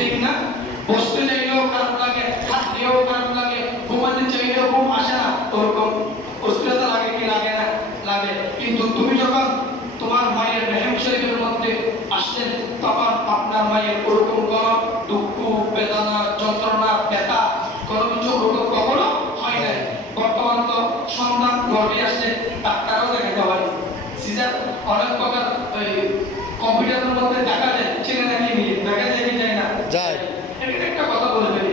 ঠিক না? বসতে চাইলেও খারাপ লাগে, হাত দিয়েও খারাপ লাগে, ঘুমাতে চাইলেও ঘুম আসে না, ওরকম অস্থিরতা লাগে কি লাগে না? লাগে। কিন্তু তুমি যখন তোমার মায়ের রেহেম শরীফের মধ্যে আসলেন, তখন আপনার মায়ের ওরকম কোনো দুঃখ, বেদনা, যন্ত্রণা, ব্যথা কোনো কিছু ওরকম কখনো হয় নাই। বর্তমান তো সন্তান গর্ভে আসলে ডাক্তারও দেখাতে হয়, সিজার অনেক প্রকার ওই কম্পিউটারের মধ্যে দেখা যায়, ছেলে নাকি মেয়ে দেখা যায় কি যায় না? যায়। এখানে একটা কথা বলে ফেলি।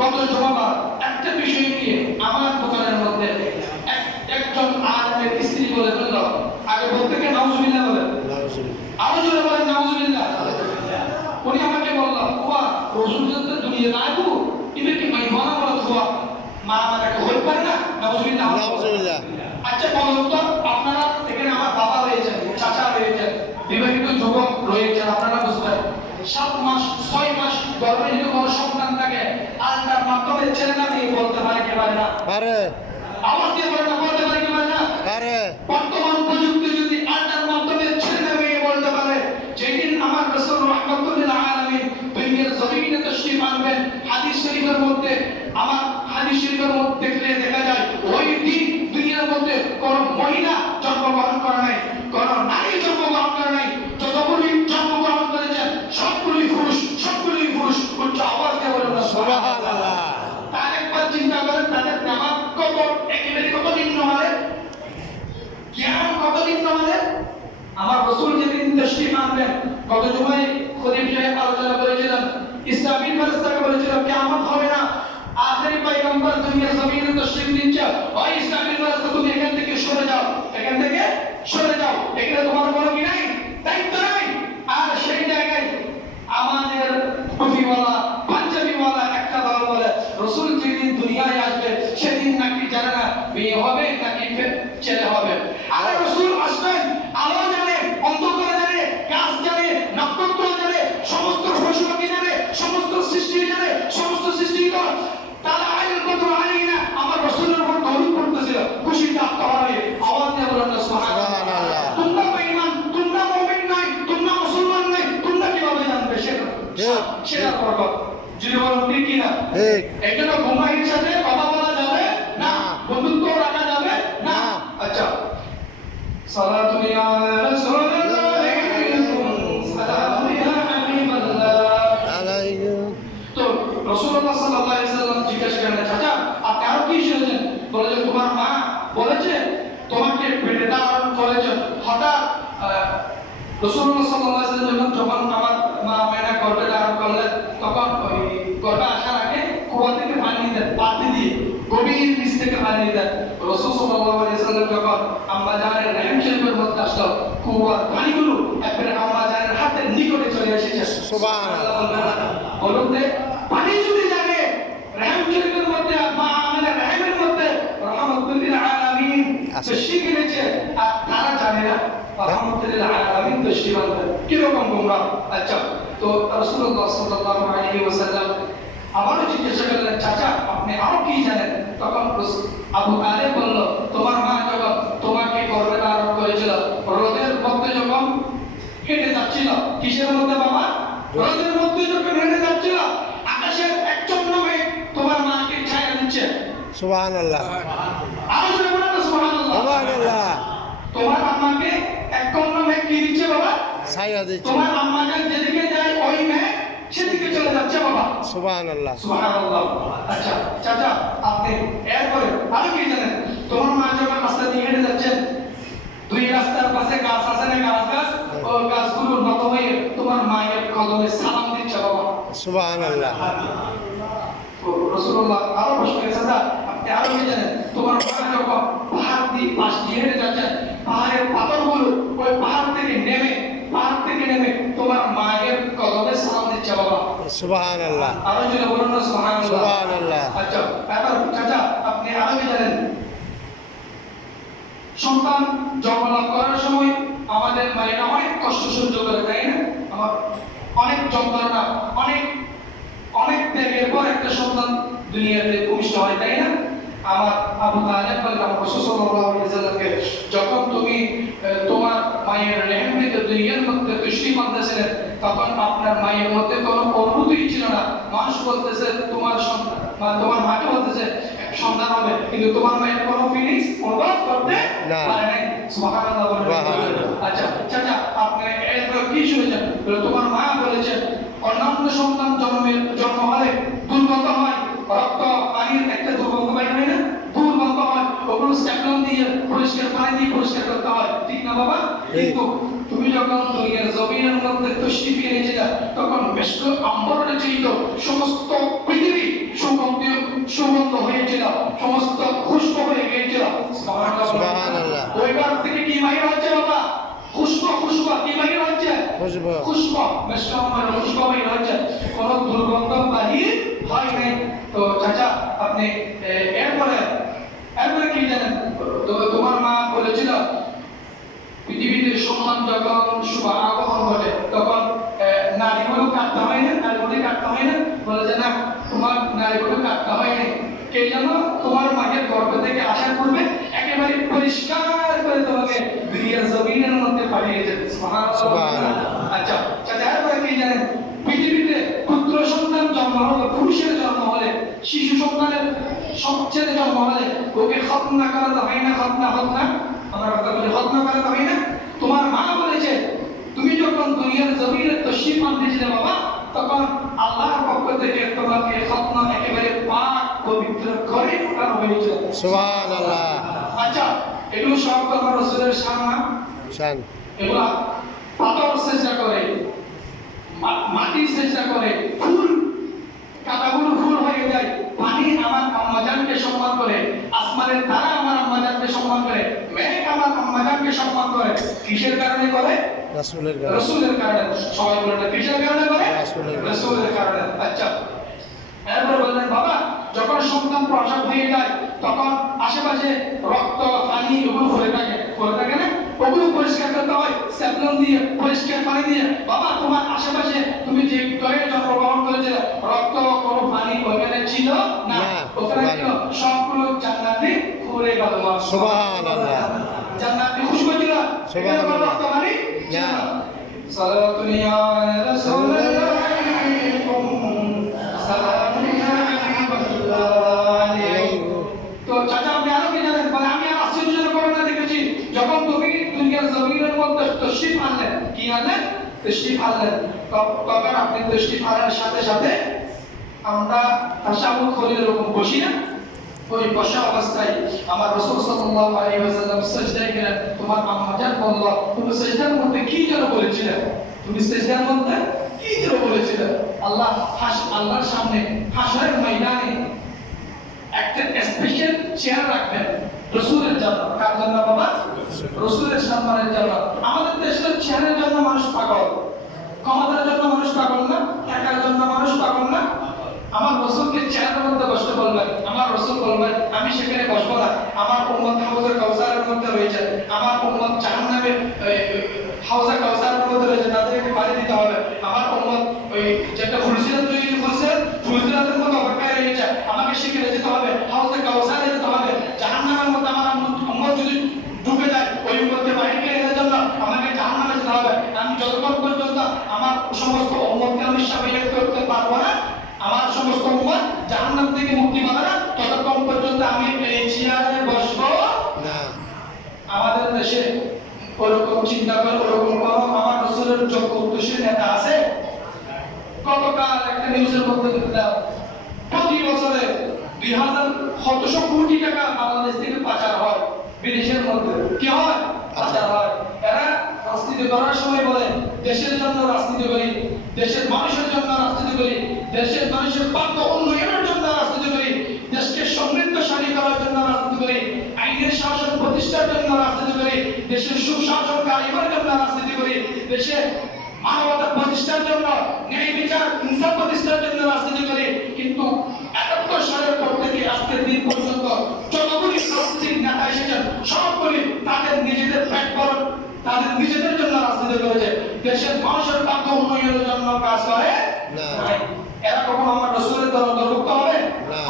গত জমাবার একটা বিষয় নিয়ে আমার দোকানের মধ্যে একজন আলেমের স্ত্রী বলে ফেলল, আগে বলতে কে নাউজুবিল্লাহ বলেন, আরো জোরে বলেন নাউজুবিল্লাহ। উনি আমাকে বলল, হুয়া রসুল যখন দুনিয়া লাইবু ইবে কি মাই হনা বলা হুয়া মা আমাকে হই পারে না? নাউজুবিল্লাহ। আচ্ছা বলুন তো, আপনারা এখানে আমার বাবা রয়েছেন, চাচা রয়েছেন, বিবাহিত যুবক রয়েছেন, আপনারা বুঝবেন 7 মাস 6 মাস গর্ভে যদি কোনো সন্তান থাকে, আল্লাহর মাধ্যমে ছেলে না মেয়ে বলতে পারে কি পারে না? পারে। আওয়াজ দিয়ে বলে না, বলতে পারে কি পারে না? পারে। বর্তমান প্রযুক্তি যদি আল্লাহর মাধ্যমে ছেলে না মেয়ে বলতে পারে, যেদিন আমার রাসূল রাহমাতুল্লিল আলামিন দুনিয়ার জমিনে তাশরীফ আনবেন, হাদিস শরীফের মধ্যে আমার হাদিস শরীফের মধ্যে দেখলে দেখা যায় ওই দিন দুনিয়ার মধ্যে কোন মহিলা জন্মগ্রহণ করে নাই, কোন নারী জন্মগ্রহণ করে নাই, যতগুলি জন্মগ্রহণ করেছেন সবগুলোই পুরুষ, সবগুলোই পুরুষ। উচ্চ আওয়াজ দিয়ে বলেন না সুবহানাল্লাহ। তার একবার চিন্তা করেন তাদের নামাজ কত একেবারে কত নিম্ন মানের, জ্ঞান কত নিম্ন মানের। আমার রাসূল যেদিন তাশরীফ আনবেন, গত জুমায় খতিব সাহেব আলোচনা করেছিলেন, ইসরাফিল ফেরেশতাকে বলেছিল কিয়ামত হবে না, আখেরি পয়গম্বর দুনিয়ার জমিনে তাশরীফ দিচ্ছে, ওই ইসরাফিল ফেরেশতা তুমি এখান থেকে সরে যাও, এখান থেকে সরে যাও, এখানে তোমার কোনো কি নাই, দায়িত্ব নাই। আর সেই জায়গায় আমাদের টুপিওয়ালা পাঞ্জাবিওয়ালা একটা দল বলে রাসূল যেদিন দুনিয়ায় আসবে সেদিন নাকি জানে না বিয়ে হবে নাকি ছেলে হবে। আর রাসূল আসবেন, আলো জানে, অন্ধকার জানে, গাছ জানে, নক্ষত্র জানে, সমস্ত পশু পাখি জানে, সমস্ত সৃষ্টি জানে, সমস্ত সৃষ্টিকর তারা আইল কত আলাইনা আমার রাসূলের উপর দৌড় করতেছিল খুশিতে আত্মহারে। আওয়াজ দিয়ে বলেন না সুবহানাল্লাহ। তোমরা বেঈমান, তোমরা মুমিন নয়, তোমরা মুসলমান নয়, তোমরা কিভাবে জানবে সেটা? সেটা করব যদি বলেন ঠিক কি না? ঠিক। একজন ঘুমাইয়ের সাথে কথা বলা যাবে না, বন্ধুত্ব রাখা যাবে না। আচ্ছা, সালাতু ইয়া রাসূলুল্লাহ সালাতু ইয়া হাবিবাল্লাহ আলাইকুম। তো রাসূলুল্লাহ সাল্লাল্লাহু আলাইহি সাল্লাম জিজ্ঞাসা করলেন, চাচা আপনি আর কি শুনেছেন? বলে যে তোমার মা বলেছে তোমাকে পেটে ধারণ করেছেন। হঠাৎ রাসূলুল্লাহ সাল্লাল্লাহু আলাইহি সাল্লাম যখন আমার মা মেনা গর্ভে ধারণ করলেন, তখন ওই গর্ভে আসার আগে কুয়া থেকে পানি দেন, পাতি দিয়ে গভীর নিচ থেকে পানি দেন। রাসূল সাল্লাল্লাহু আলাইহি সাল্লাম যখন আম্মা জানের রেহেম শরীফের মধ্যে আসলো, কুয়ার পানিগুলো একবারে আম্মা জানের হাতের নিকটে চলে এসেছে। সুবহানাল্লাহ। বলুন যে পানি যদি জানে রেহেম শরীফের মধ্যে, মা আমাদের রেহেমের মধ্যে রহমাতুল্লিল আলামিন তশরীফ এনেছে, আর তারা জানে না রহমাতুল্লিল আলামিন তশরীফ আনবে, কিরকম গোমরাহ। আচ্ছা, তো রাসূলুল্লাহ সাল্লাল্লাহু আলাইহি ওয়াসাল্লাম আবারও জিজ্ঞাসা করলেন, চাচা আপনি আরো কি জানেন? তখন আবু তালেব বলল, তোমার মা যখন তোমাকে গর্ভে ধারণ করেছিল, রোদের মধ্যে যখন হেঁটে যাচ্ছিল, কিসের মধ্যে বাবা? রোদের মধ্যে যখন হেঁটে যাচ্ছিল, আকাশের একচন্দ্র মেঘ তোমার মাকে ছায়া দিচ্ছে। সুবহানাল্লাহ। আরো জোরে বলেন না সুবহানাল্লাহ। সুবহানাল্লাহ। তোমার আম্মাকে একচন্দ্র মেঘ কি দিচ্ছে বাবা? ছায়া দিচ্ছে। তোমার আম্মাকে যেদিকে যায় ওই মেঘ সেদিকে চলে যাচ্ছে বাবা। সুবহানাল্লাহ। সুবহানাল্লাহ। আচ্ছা চাচা আপনি এরপরে আরো কি জানেন? তোমার মা যখন রাস্তা দিয়ে হেঁটে যাচ্ছেন, দুই রাস্তার পাশে গাছ আছে না, গাছ ও গাছগুলো নত হয়ে তোমার মায়ের কদমে সালাম দিচ্ছে বাবা। সুবহানাল্লাহ। রাসূলুল্লাহ আরো প্রশ্ন করেছেন, আপনি আরো কি জানেন? তোমার মা যখন পাহাড় দিয়ে পাশ দিয়ে হেঁটে যাচ্ছেন, পাহাড়ের পাথরগুলো ওই পাহাড় থেকে নেমে তোমার মায়ের কদমে সালাম দিচ্ছে বাবা। সুবহানাল্লাহ। আরো যদি বলুন না সুবহানাল্লাহ। সুবহানাল্লাহ। আচ্ছা এবার চাচা আপনি আরো কি জানেন? সন্তান জন্মলাভ করার সময় আমাদের মায়েরা অনেক কষ্ট সহ্য করে, তাই না? আমার অনেক যন্ত্রণা, অনেক অনেক ত্যাগের পর একটা সন্তান দুনিয়াতে ভূমিষ্ঠ হয়, তাই না? আমার আবু তালেব বললেন রাসূল সাল্লাল্লাহু আলাইহি ওয়াসাল্লামকে, যখন তুমি তোমার মায়ের রেহেম থেকে দুনিয়ার মধ্যে তশরিফ আনতেছিলেন, তখন আপনার মায়ের মধ্যে কোনো অনুভূতি ছিল না। মানুষ বলতেছে তোমার সন্তান, তোমার মাকে বলতেছে সন্তান হবে, কিন্তু তোমার মায়ের কোনো ফিলিংস অনুভব করতে পারে নাই। সুবহানাল্লাহ বলেন। আচ্ছা চাচা, আপনি এরপর কি শুনেছেন? তোমার মা বলেছেন অন্যান্য সন্তান জন্ম হলে দুর্গন্ধ হয়, রক্ত পানির একটা দুর্গন্ধ বাইর হয় না, দুর্গন্ধ হয়, ওগুলো স্যাপলন দিয়ে পরিষ্কার পানি দিয়ে পরিষ্কার করতে হয়, ঠিক না বাবা? কিন্তু তুমি যখন দুনিয়ার জমিনের মধ্যে তশরিফ এনেছিলে, তখন বেশ আম্বরের চেয়ে সমস্ত পৃথিবী সুগন্ধ হয়েছিল, সমস্ত খুশক হয়ে গিয়েছিল। সুবহানাল্লাহ। ওইবার থেকে কি বাইর হচ্ছে বাবা? খুশক কি বাইর হচ্ছে? খুশক, বেশ আম্বরের খুশক বাইর হচ্ছে, কোনো দুর্গন্ধ বাহির হয় নাই। তো চাচা আপনি এরপরে কি জানেন? তো তোমার মা বলেছিল পৃথিবীতে সন্তান যখন শুভ আগমন ঘটে, তখন নারীগুলো কাটতে হয় না, বলে যে না তোমার নারীগুলো কাটতে হয় না, কে জানো তোমার মায়ের গর্ভ থেকে আসার পূর্বে একেবারে পরিষ্কার করে তোমাকে দুনিয়ার জমিনের মধ্যে পাঠিয়ে দেবে। সুবহানাল্লাহ। আচ্ছা চাচা এরপরে কি জানেন? পৃথিবীতে পুত্র সন্তান জন্ম হলে, পুরুষের জন্ম হলে, শিশু সন্তানের সবচেয়ে জন্ম হলে ওকে খতনা করাতে হয় না? খতনা আমরা কথা বলি, খতনা করাতে হয় না? তোমার মা বলেছে তুমি যখন দুনিয়ার জমিনে তশরিফ আনতেছিলে বাবা, তখন আল্লাহর পক্ষ থেকে তোমাকে খতনা একেবারে পাক পবিত্র করে ফোটানো হয়েছিল। সুবহানাল্লাহ। আচ্ছা এগুলো সব তো আমার রাসূলের শান। এগুলো পাথর সেজদা করে, মাটি সেজদা করে, ফুল কাটাগুলো ফুল হয়ে যায়, পানি আমার আম্মাজানকে সম্মান করে, আসমানের তারা আমার আম্মাজানকে সম্মান করে, মেঘ আমার আম্মাজানকে সম্মান করে। কিসের কারণে করে? রাসূলের কারণে। সবাই বলেন কিসের কারণে করে? রাসূলের কারণে। আচ্ছা এরপর বললেন বাবা যখন সন্তান প্রসব হয়ে যায়, তখন আশেপাশে রক্ত পানি ওগুলো পড়ে থাকে না, ওগুলো পরিষ্কার করতে হয় স্যাপলন দিয়ে, পরিষ্কার পানি দিয়ে। বাবা তোমার আশেপাশে তুমি যে ঘরে জন্মগ্রহণ করেছিলে, রক্ত কোনো পানি ওখানে ছিল না, ওখানে ছিল সবগুলো জান্নাতে ঘুরে গেল। সুবহানাল্লাহ। জান্নাতে খুশবু ছিল, সুবহানাল্লাহ। রক্ত পানি না। সালাতু ইয়া রাসূলুল্লাহ আলাইকুম, সালামু আলাইকুম। তো চাচা আপনি আরো কি জানেন? মানে আমি আশ্চর্যজনক ঘটনা দেখেছি, যখন তুমি দুনিয়ার জমিনের মধ্যে তশরিফ আনলেন, কি আনলেন? তশরিফ আনলেন, তখন আপনি তশরিফ আনার সাথে সাথে আমরা তাশাহুদ করি, এরকম বসি না, ওই বসা অবস্থায় আমার রাসূল সাল্লাল্লাহু আলাইহি ওয়াসাল্লাম সিজদায় গেলেন। তোমার আম্মাজান বলল তুমি সিজদার মধ্যে কি যেন বলেছিলে, আল্লাহর সামনে হাসরের ময়দানে একটা স্পেশাল চেয়ার রাখবেন রাসূলের জন্য। কার জন্য বাবা? রাসূলের সম্মানের জন্য। আমাদের দেশের চেয়ারের জন্য মানুষ পাগল, ক্ষমতার জন্য মানুষ পাগল না, টাকার জন্য মানুষ পাগল না। আমার রাসূলকে চেয়ারের মধ্যে বসতে বলবেন, আমার রাসূল বলবেন আমি সেখানে বসবো না, আমার উম্মত হাউজে কাউসারের মধ্যে রয়েছে, আমার উম্মত জাহান্নামের হাউজে কাউসারের মধ্যে রয়েছে, তাদেরকে পানি দিতে হবে। আমার উম্মত ওই যেটা ফুলসিরাত তৈরি করছে, ফুলসিরাতের মধ্যে অপেক্ষায় রয়েছে, আমাকে সেখানে যেতে হবে, হাউজে কাউসারে যেতে হবে। জাহান্নামের মধ্যে আমার উম্মত যদি ডুবে যায়, ওই উম্মতকে বাইরে এনে জন্য আমাকে জাহান্নামে যেতে হবে। আমি যতক্ষণ পর্যন্ত আমার সমস্ত উম্মতকে আমি শামিল করতে পারবো না, আমার সমস্ত উম্মত জাহান্নাম থেকে মুক্তি পাবে না, ততক্ষণ পর্যন্ত আমি এই চেয়ারে বসবো না। আমাদের দেশে ওরকম চিন্তা করে, ওরকম করো, আমার রাসূলের যোগ্য উদ্দেশ্যে নেতা আছে। গতকাল একটা নিউজের মধ্যে দেখলাম প্রতি বছরে 2700 কোটি টাকা বাংলাদেশ থেকে পাচার হয়, বিদেশের মধ্যে কি হয়? পাচার হয়। এরা রাজনীতি করার সময় বলে দেশের জন্য রাজনীতি করি, দেশের মানুষের জন্য রাজনীতি করি, দেশের মানুষের বাধ্য উন্নয়নের জন্য রাজনীতি করি, দেশকে সমৃদ্ধশালী করার জন্য রাজনীতি করি, আইনের শাসন প্রতিষ্ঠার জন্য রাজনীতি করি, দেশের সুশাসন কায়েমের জন্য রাজনীতি করি, দেশে মানবতা প্রতিষ্ঠার জন্য, ন্যায় বিচার ইনসাফ প্রতিষ্ঠার জন্য রাজনীতি করি। কিন্তু ৭১ সালের পর থেকে আজকের দিন পর্যন্ত যতগুলি রাজনৈতিক নেতা এসেছেন সবগুলি তাদের নিজেদের পেট ভরণ, তাদের নিজেদের জন্য রাজনীতি করেছে, দেশের মানুষের বাধ্য উন্নয়নের জন্য কাজ করে না। এরা কখনো আমার রাসূলের দরভুক্ত হবে?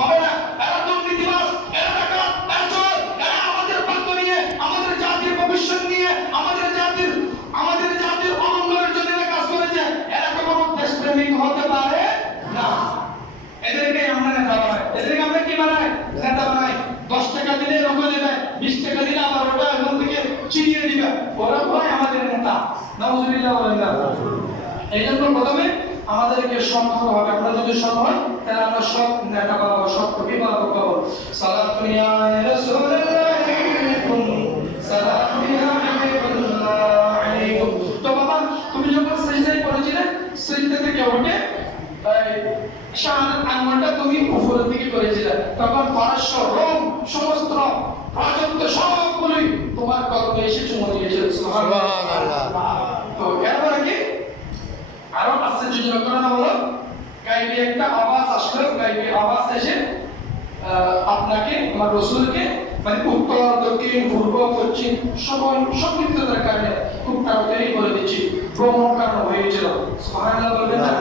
হবে না। এরা দুর্নীতিবাজ, এরা ডাকাত, এরা চোর, এরা আমাদের বাধ্য নিয়ে, আমাদের জাতির ভবিষ্যৎ নিয়ে, আমাদের জাতির শরীক হতে পারে না। এদেরকে আমরা নেতা বানাই, এদেরকে আমরা কি বানাই? নেতা বানাই। 10 টাকা দিলে রোগে দেবে, 20 টাকা দিলে আবার ওটা এখান থেকে চিনিয়ে দিবে, ওরা হয় আমাদের নেতা। নাউজুবিল্লাহ বলেন না। এই জন্য প্রথমে আমাদেরকে সৎ হতে হবে। আমরা যদি সৎ হই তাহলে আমরা সৎ নেতা পাবো, সৎ কবি পাবো। সালাতু ইয়া রাসূলুল্লাহ আলাইকুম, সালাতু ইয়া হাবিবাল্লাহ আলাইকুম। তো বাবা তুমি যখন সিজদায় পড়েছিলে, সিজদা থেকে উঠে শাহাদাত আঙ্গুলটা তুমি উপরের দিকে করেছিলে, তখন পারস্য রোম সমস্ত রাজত্ব সবগুলোই তোমার কদমে এসে চুমু দিয়েছিল। সুবহানাল্লাহ। তো এরপরে কি আরো আশ্চর্যজনক ঘটনা হলো, গাইবে একটা আওয়াজ আসলো, গাইবে আওয়াজ এসে আপনাকে আমার রাসূলকে মানে উত্তর দক্ষিণ পূর্ব পশ্চিম সব কারণে খুব তাড়াতাড়ি বলে দিচ্ছি, ভ্রমণ কারণ হয়েছিল। সুবহানাল্লাহ বলবেন না?